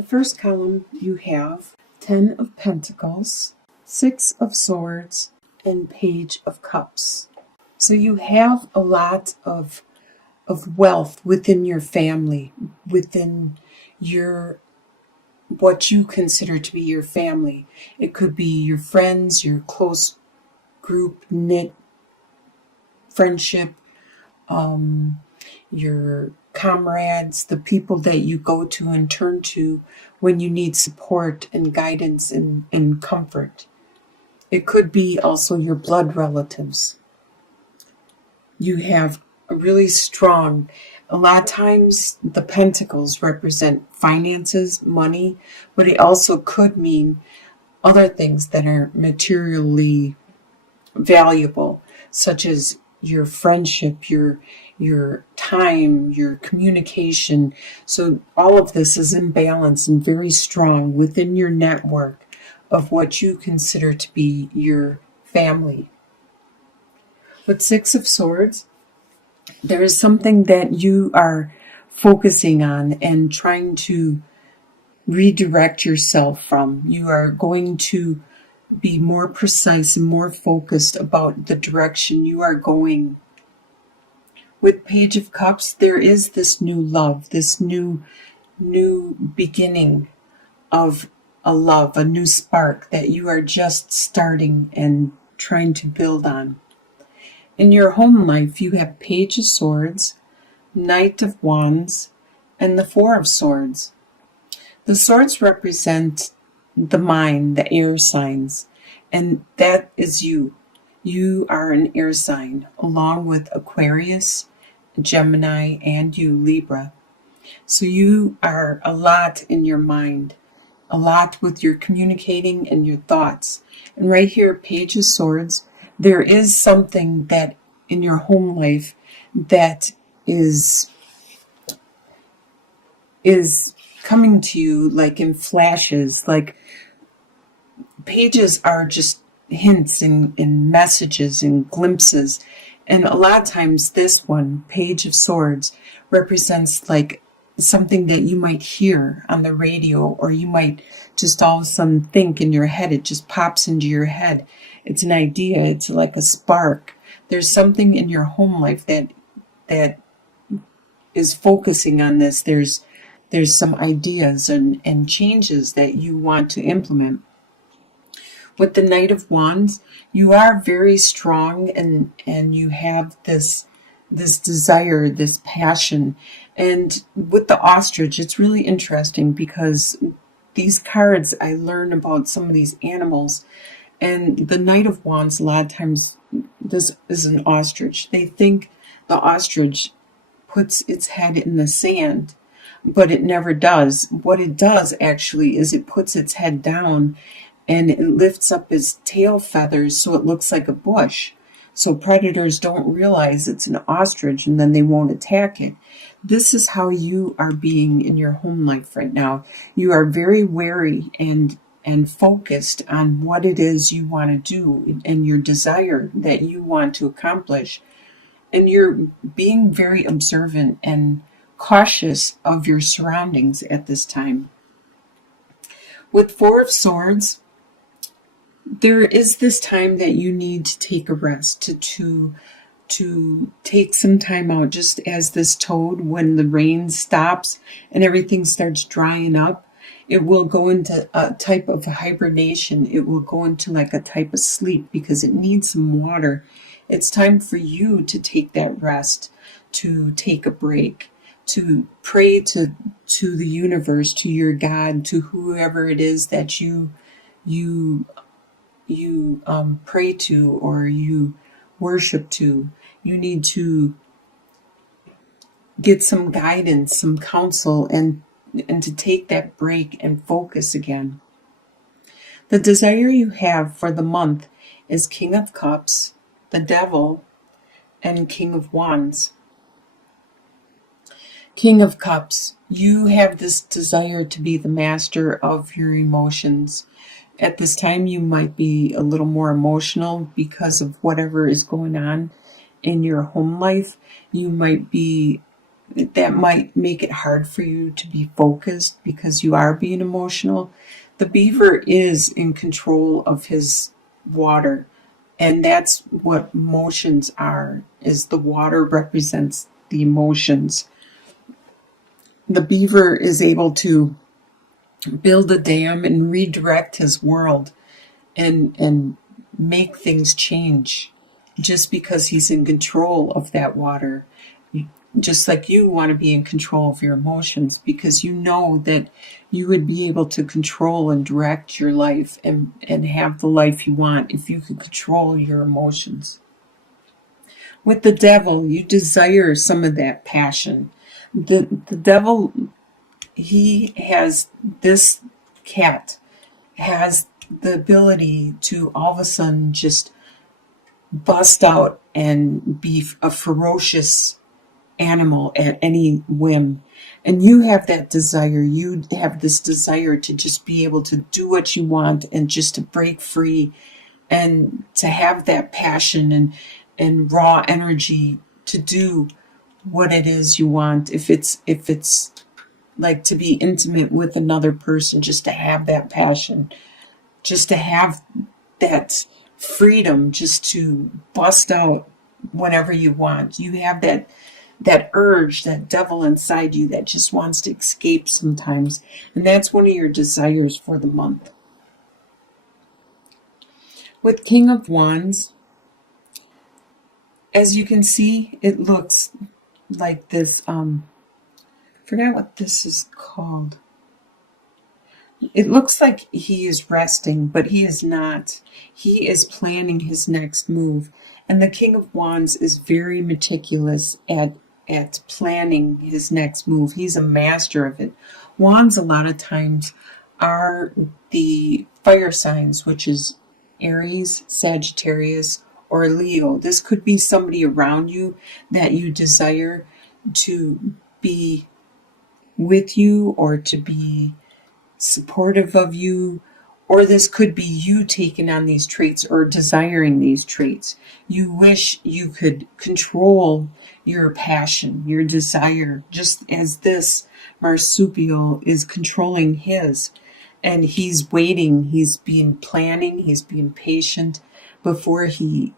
The first column you have 10 of Pentacles, 6 of Swords, and Page of Cups. So you have a lot of wealth within your family, within what you consider to be your family. It could be your friends, your close group knit friendship, your comrades, the people that you go to and turn to when you need support and guidance and comfort. It could be also your blood relatives. You have a really strong, a lot of times the pentacles represent finances, money, but it also could mean other things that are materially valuable, such as your friendship, your time, your communication. So all of this is in balance and very strong within your network of what you consider to be your family. With 6 of Swords, there is something that you are focusing on and trying to redirect yourself from. You are going to be more precise and more focused about the direction you are going. With Page of Cups, there is this new love, this new beginning of a love, a new spark that you are just starting and trying to build on. In your home life, you have Page of Swords, Knight of Wands, and the 4 of Swords. The swords represent the mind, the air signs, and that is you. You are an air sign, along with Aquarius, Gemini, and you, Libra. So you are a lot in your mind, a lot with your communicating and your thoughts. And right here, Page of Swords, there is something that in your home life that is coming to you like in flashes. Like pages are just hints and messages and glimpses. And a lot of times this one, Page of Swords, represents like something that you might hear on the radio, or you might just all of a sudden think in your head. It just pops into your head. It's an idea. It's like a spark. There's something in your home life that is focusing on this. There's some ideas and changes that you want to implement. With the Knight of Wands, you are very strong and you have this desire, this passion. And with the ostrich, it's really interesting because these cards, I learn about some of these animals, and the Knight of Wands, a lot of times, this is an ostrich. They think the ostrich puts its head in the sand, but it never does. What it does actually is it puts its head down and it lifts up its tail feathers so it looks like a bush. So predators don't realize it's an ostrich and then they won't attack it. This is how you are being in your home life right now. You are very wary and focused on what it is you want to do and your desire that you want to accomplish. And you're being very observant and cautious of your surroundings at this time. With 4 of Swords, there is this time that you need to take a rest, to take some time out, just as this toad, when the rain stops and everything starts drying up, it will go into a type of hibernation. It will go into like a type of sleep because it needs some water. It's time for you to take that rest, to take a break, to pray to the universe, to your God, to whoever it is that you pray to or you worship to. You need to get some guidance, some counsel, and to take that break and focus again. The desire you have for the month is King of Cups, the Devil, and King of Wands. King of Cups, you have this desire to be the master of your emotions. At this time, you might be a little more emotional because of whatever is going on in your home life. You might be that might make it hard for you to be focused because you are being emotional. The beaver is in control of his water, and that's what emotions are, is the water represents the emotions. The beaver is able to build a dam and redirect his world and make things change just because he's in control of that water. Just like you want to be in control of your emotions because you know that you would be able to control and direct your life and have the life you want if you could control your emotions. With the devil, you desire some of that passion. The devil, he has, this cat has the ability to all of a sudden just bust out and be a ferocious animal at any whim. And you have that desire. You have this desire to just be able to do what you want and just to break free and to have that passion and raw energy to do what it is you want. If it's like to be intimate with another person, just to have that passion, just to have that freedom, just to bust out whenever you want. You have that urge, that devil inside you that just wants to escape sometimes. And that's one of your desires for the month. With King of Wands, as you can see, it looks like this, I forgot what this is called. It looks like he is resting, but he is not. He is planning his next move. And the King of Wands is very meticulous at planning his next move. He's a master of it. Wands a lot of times are the fire signs, which is Aries, Sagittarius, or Leo. This could be somebody around you that you desire to be with you or to be supportive of you, or this could be you taking on these traits or desiring these traits. You wish you could control your passion, your desire, just as this marsupial is controlling his. And he's waiting, he's being planning, he's being patient before he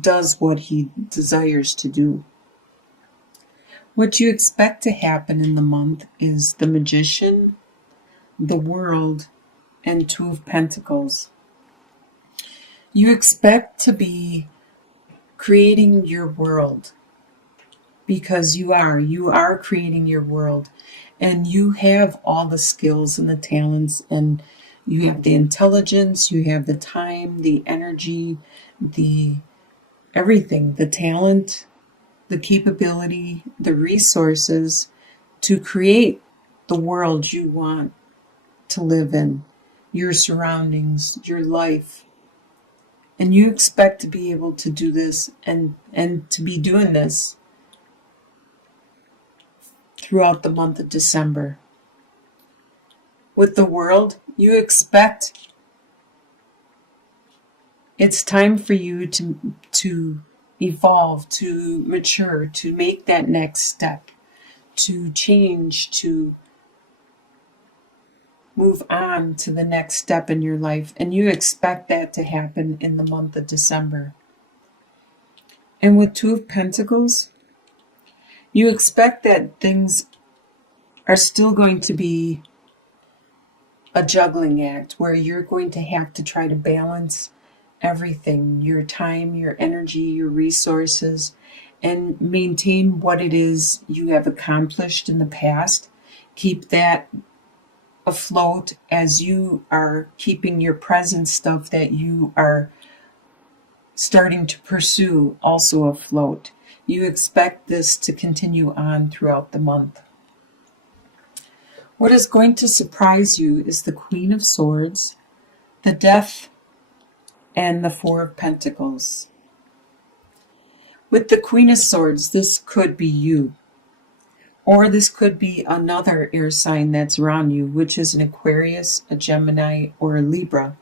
does what he desires to do. What you expect to happen in the month is the Magician, the World, and Two of Pentacles. You expect to be creating your world because you are creating your world, and you have all the skills and the talents, and you have the intelligence, you have the time, the energy, the everything, the talent, the capability, the resources to create the world you want to live in, your surroundings, your life. And you expect to be able to do this and to be doing this throughout the month of December. With the World, you expect it's time for you to evolve, to mature, to make that next step, to change, to move on to the next step in your life. And you expect that to happen in the month of December. And with Two of Pentacles, you expect that things are still going to be a juggling act where you're going to have to try to balance everything, your time, your energy, your resources, and maintain what it is you have accomplished in the past. Keep that afloat as you are keeping your present stuff that you are starting to pursue also afloat. You expect this to continue on throughout the month. What is going to surprise you is the Queen of Swords, the Death, and the Four of Pentacles. With the Queen of Swords, this could be you. Or this could be another air sign that's around you, which is an Aquarius, a Gemini, or a Libra.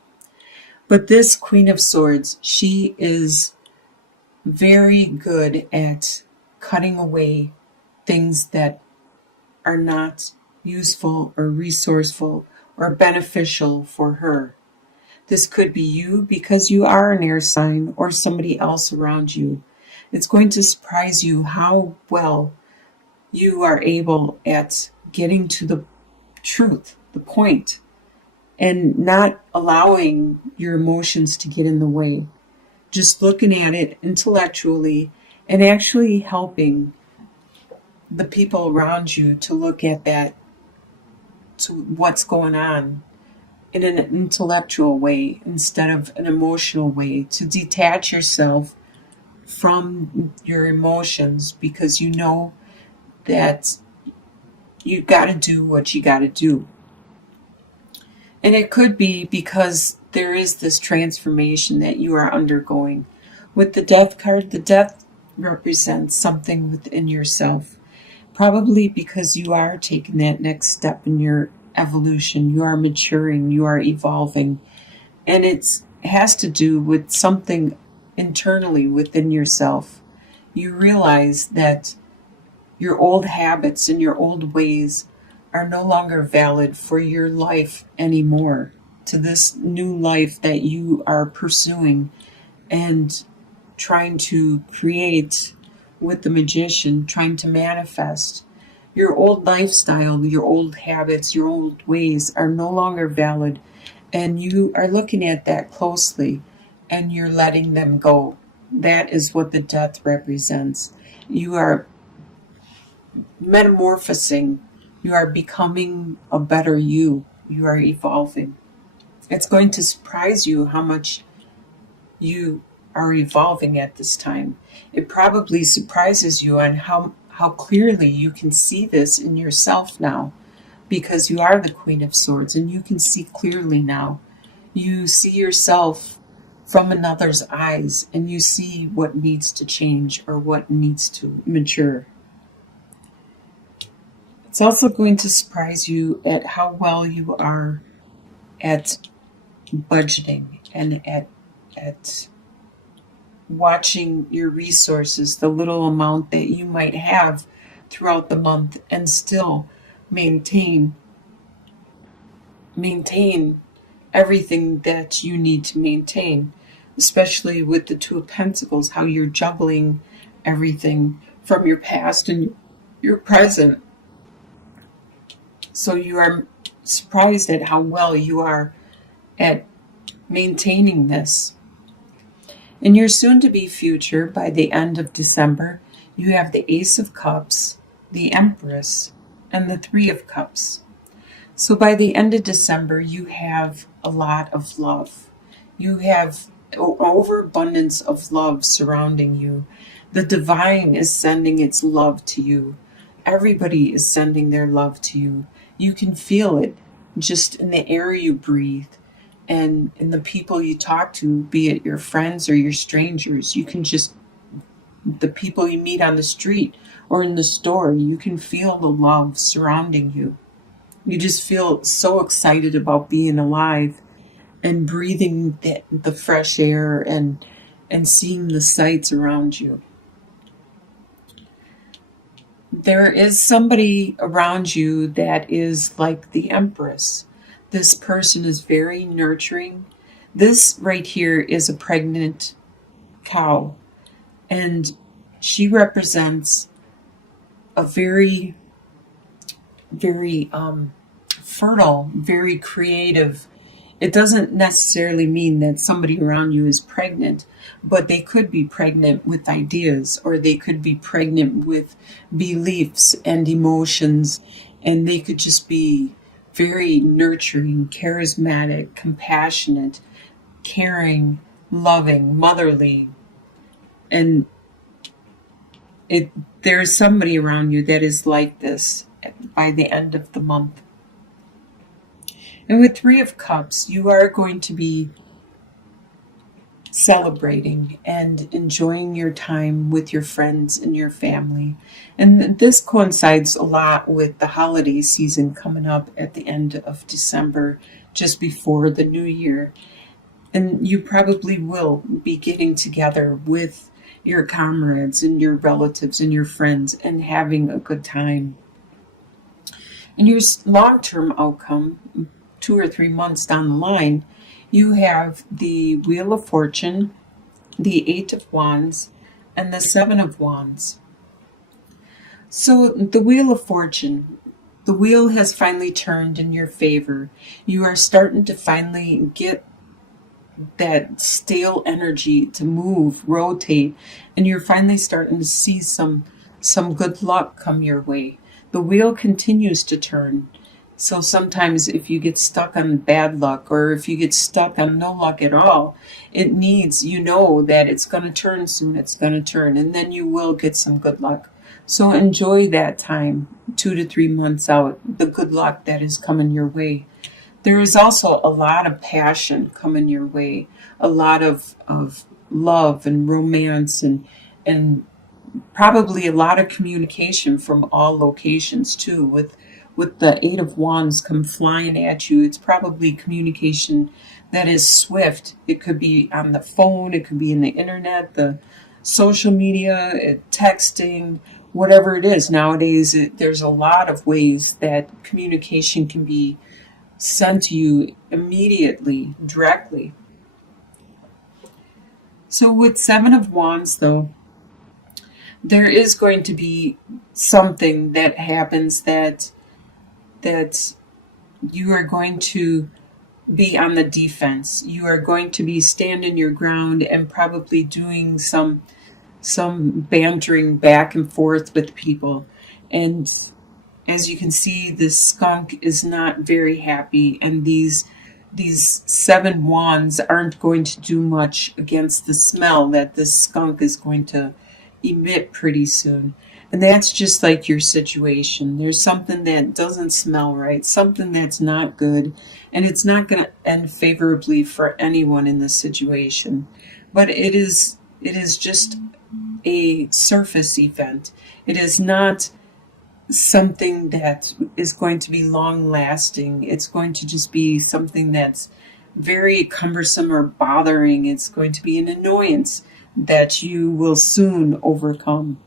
But this Queen of Swords, she is very good at cutting away things that are not useful or resourceful or beneficial for her. This could be you because you are an air sign or somebody else around you. It's going to surprise you how well you are able at getting to the truth, the point, and not allowing your emotions to get in the way. Just looking at it intellectually and actually helping the people around you to look at that, to what's going on in an intellectual way instead of an emotional way, to detach yourself from your emotions because you know that you got to do what you got to do. And it could be because there is this transformation that you are undergoing. With the death card, the death represents something within yourself. Probably because you are taking that next step in your evolution. You are maturing, you are evolving. And it has to do with something internally within yourself. You realize that your old habits and your old ways are no longer valid for your life anymore, to this new life that you are pursuing and trying to create with the magician, trying to manifest. Your old lifestyle, your old habits, your old ways are no longer valid, and you are looking at that closely and you're letting them go. That is what the death represents. You are metamorphosing. You are becoming a better you. You are evolving. It's going to surprise you how much you are evolving at this time. It probably surprises you on how clearly you can see this in yourself now, because you are the Queen of Swords and you can see clearly now. You see yourself from another's eyes and you see what needs to change or what needs to mature. It's also going to surprise you at how well you are at budgeting and at watching your resources, the little amount that you might have throughout the month, and still maintain everything that you need to maintain, especially with the Two of Pentacles, how you're juggling everything from your past and your present. So you are surprised at how well you are at maintaining this. In your soon-to-be future, by the end of December, you have the Ace of Cups, the Empress, and the Three of Cups. So by the end of December, you have a lot of love. You have overabundance of love surrounding you. The divine is sending its love to you. Everybody is sending their love to you. You can feel it just in the air you breathe and in the people you talk to, be it your friends or your strangers. You can just, the people you meet on the street or in the store, you can feel the love surrounding you. You just feel so excited about being alive and breathing the fresh air and seeing the sights around you. There is somebody around you that is like the Empress. This person is very nurturing. This right here is a pregnant cow, and she represents a very, very fertile, very creative. It doesn't necessarily mean that somebody around you is pregnant, but they could be pregnant with ideas, or they could be pregnant with beliefs and emotions, and they could just be very nurturing, charismatic, compassionate, caring, loving, motherly. And there's somebody around you that is like this by the end of the month. And with Three of Cups, you are going to be celebrating and enjoying your time with your friends and your family. And this coincides a lot with the holiday season coming up at the end of December, just before the new year. And you probably will be getting together with your comrades and your relatives and your friends and having a good time. And your long-term outcome, 2 or 3 months down the line, you have the Wheel of Fortune, the Eight of Wands, and the Seven of Wands. So the Wheel of Fortune, the wheel has finally turned in your favor. You are starting to finally get that stale energy to move, rotate, and you're finally starting to see some good luck come your way. The wheel continues to turn. So sometimes if you get stuck on bad luck, or if you get stuck on no luck at all, it needs, you know that it's going to turn soon, it's going to turn, and then you will get some good luck. So enjoy that time, 2 to 3 months out, the good luck that is coming your way. There is also a lot of passion coming your way, a lot of love and romance, and probably a lot of communication from all locations too. With the Eight of Wands come flying at you, it's probably communication that is swift. It could be on the phone, it could be in the internet, the social media, texting, whatever it is. Nowadays, there's a lot of ways that communication can be sent to you immediately, directly. So with Seven of Wands, though, there is going to be something that happens that you are going to be on the defense. You are going to be standing your ground and probably doing some bantering back and forth with people. And as you can see, this skunk is not very happy, and these seven wands aren't going to do much against the smell that this skunk is going to emit pretty soon. And that's just like your situation. There's something that doesn't smell right, something that's not good, and it's not going to end favorably for anyone in this situation. But it is just a surface event. It is not something that is going to be long lasting. It's going to just be something that's very cumbersome or bothering. It's going to be an annoyance that you will soon overcome.